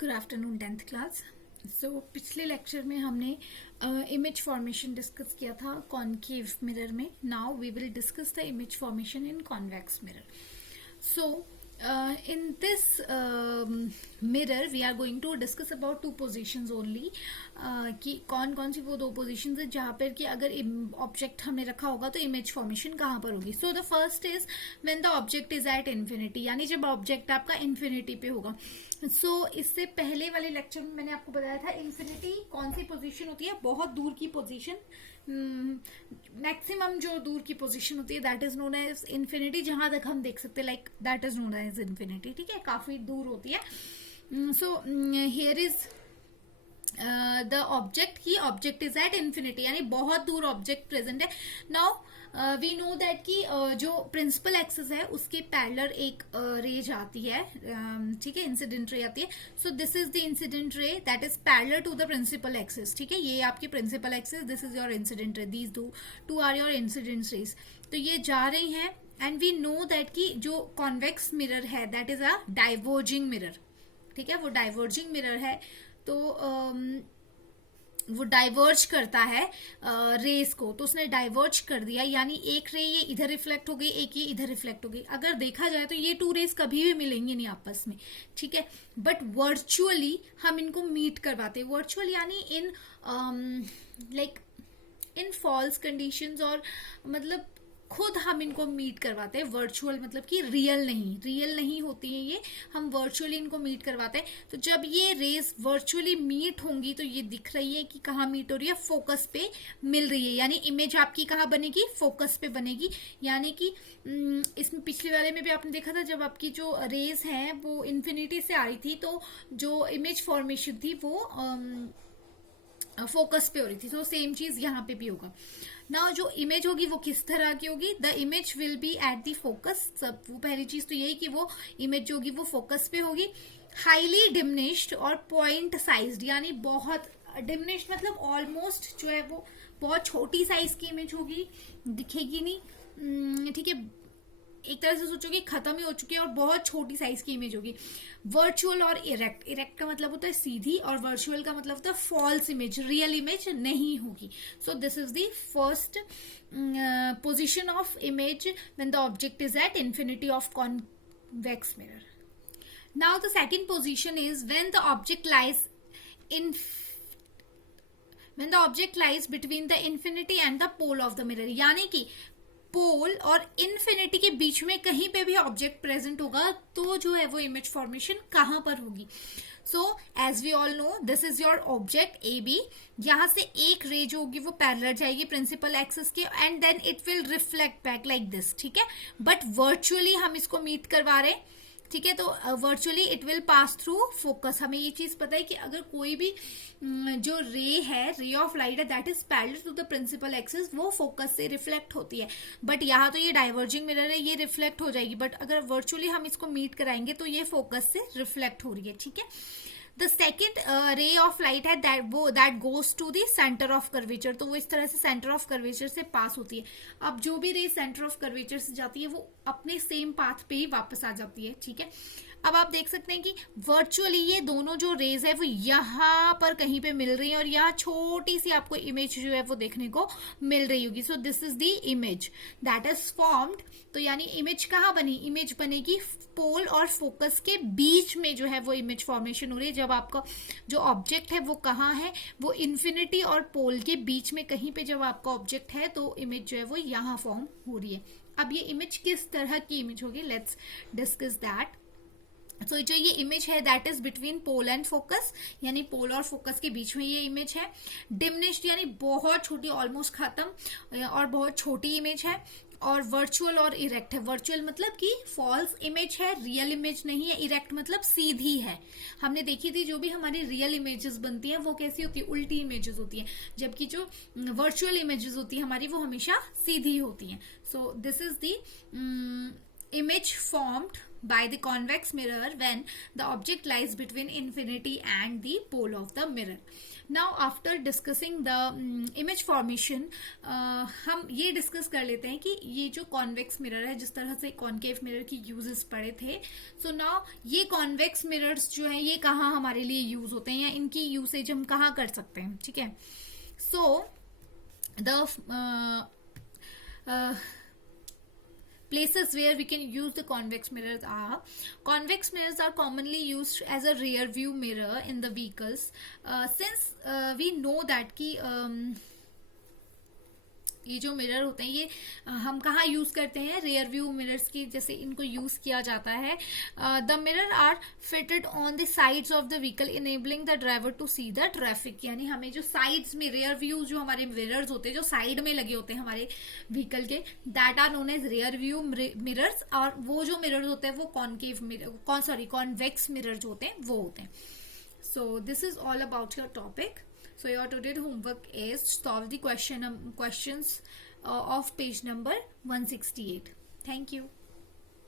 Good afternoon 10th class. सो पिछले lecture में हमने इमेज फॉर्मेशन डिस्कस किया था कॉनकेव मिरर में। Now we will discuss the image formation in convex mirror. So in this mirror we are going to discuss about two positions only, कि कौन कौन सी वो दो positions है जहाँ पर कि अगर ऑब्जेक्ट हमने रखा होगा तो इमेज फॉर्मेशन कहाँ पर होगी। So the first is when the object is at infinity, यानी जब ऑब्जेक्ट आपका इन्फिनिटी पे होगा। सो इससे पहले वाले लेक्चर में मैंने आपको बताया था इन्फिनिटी कौन सी पोजीशन होती है, बहुत दूर की पोजीशन, मैक्सिमम जो दूर की पोजीशन होती है that is known as infinity, जहां तक हम देख सकते हैं like that is known as infinity. ठीक है, काफी दूर होती है। So here is the object की ऑब्जेक्ट इज एट इन्फिनिटी, यानी बहुत दूर ऑब्जेक्ट प्रेजेंट है। नाउ वी नो दैट कि जो प्रिंसिपल एक्सिस है उसके पैरेलल एक रे जाती है, ठीक है, इंसिडेंट रे आती है। So this is the incident ray that is parallel to the principal axis. ठीक है, ये आपकी principal axis, this is your incident ray, these two are your incident rays. तो ये जा रही हैं एंड वी नो दैट कि जो कॉन्वेक्स मिरर है that is a diverging mirror. ठीक है, वो डाइवर्जिंग मिरर है, तो वो डाइवर्ज करता है रेस को। तो उसने डाइवर्ज कर दिया, यानी एक रे ये इधर रिफ्लेक्ट हो गई, एक ये इधर रिफ्लेक्ट हो गई। अगर देखा जाए तो ये टू रेस कभी भी मिलेंगी नहीं आपस में, ठीक है, बट वर्चुअली हम इनको मीट करवाते हैं। वर्चुअल यानी in like in false conditions, और मतलब खुद हम इनको मीट करवाते हैं। वर्चुअल मतलब कि रियल नहीं होती है ये, हम वर्चुअली इनको मीट करवाते हैं। तो जब ये रेस वर्चुअली मीट होंगी तो ये दिख रही है कि कहाँ मीट हो रही है, फोकस पे मिल रही है, यानी इमेज आपकी कहाँ बनेगी, फोकस पे बनेगी। यानी कि इसमें पिछले वाले में भी आपने देखा था जब आपकी जो रेस हैं वो इन्फिनिटी से आ रही थी तो जो इमेज फॉर्मेशन थी वो फोकस पे हो रही थी। तो सेम चीज यहाँ पे भी होगा। नाउ जो इमेज होगी वो किस तरह की होगी, the image will be at the focus. सब वो पहली चीज तो यही कि वो इमेज जो होगी वो फोकस पे होगी। हाईली डिमिनिश्ड और पॉइंट साइज्ड, यानी बहुत डिमिनिश्ड मतलब ऑलमोस्ट जो है वो बहुत छोटी साइज की इमेज होगी, दिखेगी नहीं। ठीक है, एक तरह से सोचो कि खत्म ही हो चुकी है और बहुत छोटी साइज की इमेज होगी। वर्चुअल और इरेक्ट, इरेक्ट का मतलब होता है सीधी और वर्चुअल का मतलब होता है फॉल्स इमेज, रियल इमेज नहीं होगी। So this is the first position of image when the object is at infinity of convex mirror. Now the second position is when the object lies between the infinity and the pole of the mirror, यानी कि पोल और infinity के बीच में कहीं पे भी object present होगा तो जो है वो इमेज फॉर्मेशन कहां पर होगी। So as we all know this is your object A B, यहां से एक रे जो होगी वो पैरेलल जाएगी प्रिंसिपल एक्सिस के and then it will reflect back like this. ठीक है, बट वर्चुअली हम इसको मीट करवा रहे हैं। ठीक है, तो virtually it will pass through focus. हमें ये चीज पता है कि अगर कोई भी जो रे है, रे ऑफ लाइट है that is parallel to the principal axis, वो फोकस से रिफ्लेक्ट होती है। बट यहाँ तो ये डाइवर्जिंग मिरर है, ये रिफ्लेक्ट हो जाएगी, बट अगर वर्चुअली हम इसको मीट कराएंगे तो ये फोकस से रिफ्लेक्ट हो रही है। ठीक है, the second ray of light है that goes to the centre of curvature, तो वो इस तरह से सेंटर ऑफ कर्वेचर से पास होती है। अब जो भी रे सेंटर ऑफ कर्वेचर से जाती है वो अपने सेम पाथ पे ही वापस आ जाती है। ठीक है, अब आप देख सकते हैं कि वर्चुअली ये दोनों जो रेज है वो यहाँ पर कहीं पे मिल रही है और यहाँ छोटी सी आपको इमेज जो है वो देखने को मिल रही होगी। So this is the image that is formed. तो यानी इमेज कहाँ बनी, इमेज बनेगी पोल और फोकस के बीच में जो है वो इमेज फॉर्मेशन हो रही है। जब आपका जो ऑब्जेक्ट है वो कहाँ है, वो इन्फिनिटी और पोल के बीच में कहीं पे जब आपका ऑब्जेक्ट है तो इमेज जो है वो यहाँ फॉर्म हो रही है। अब ये इमेज किस तरह की इमेज होगी, लेट्स डिस्कस दैट। तो जो ये इमेज है that is between pole and focus, यानी पोल और फोकस के बीच में ये इमेज है। डिमिनिश्ड यानी बहुत छोटी, ऑलमोस्ट खत्म और बहुत छोटी इमेज है। और वर्चुअल और इरेक्ट है, वर्चुअल मतलब कि फॉल्स इमेज है, रियल इमेज नहीं है। इरेक्ट मतलब सीधी है। हमने देखी थी जो भी हमारी रियल इमेजेस बनती हैं वो कैसी होती है, उल्टी इमेजेस होती हैं, जबकि जो वर्चुअल इमेजेस होती है हमारी वो हमेशा सीधी होती हैं। सो this is the image formed by the convex mirror when the object lies between infinity and the pole of the mirror. Now after discussing the image formation, हम ये डिस्कस कर लेते हैं कि ये जो कॉन्वेक्स मिरर है, जिस तरह से कॉन्केव मिरर की यूजेस पढ़े थे, सो नाउ ये कॉन्वेक्स मिरर्स जो है ये कहाँ हमारे लिए यूज होते हैं या इनकी यूसेज हम कहाँ कर सकते हैं, ठीक है. So the places where we can use the convex mirrors are commonly used as a rear view mirror in the vehicles, since we know that कि ये जो मिरर होते हैं ये हम कहाँ यूज करते हैं, रेयर व्यू मिरर्स की जैसे इनको यूज किया जाता है. The mirror are fitted on the sides of the vehicle enabling the driver to see the traffic. यानी हमें जो साइड्स में रेयर व्यू जो हमारे मिरर्स होते हैं जो साइड में लगे होते हैं हमारे व्हीकल के, that are known as rear view mirrors. और वो जो मिरर्स होते हैं वो कॉन्वेक्स मिरर जो होते हैं वो होते हैं. So this is all about your topic. So your today's homework is solve the questions of page number 168. Thank you.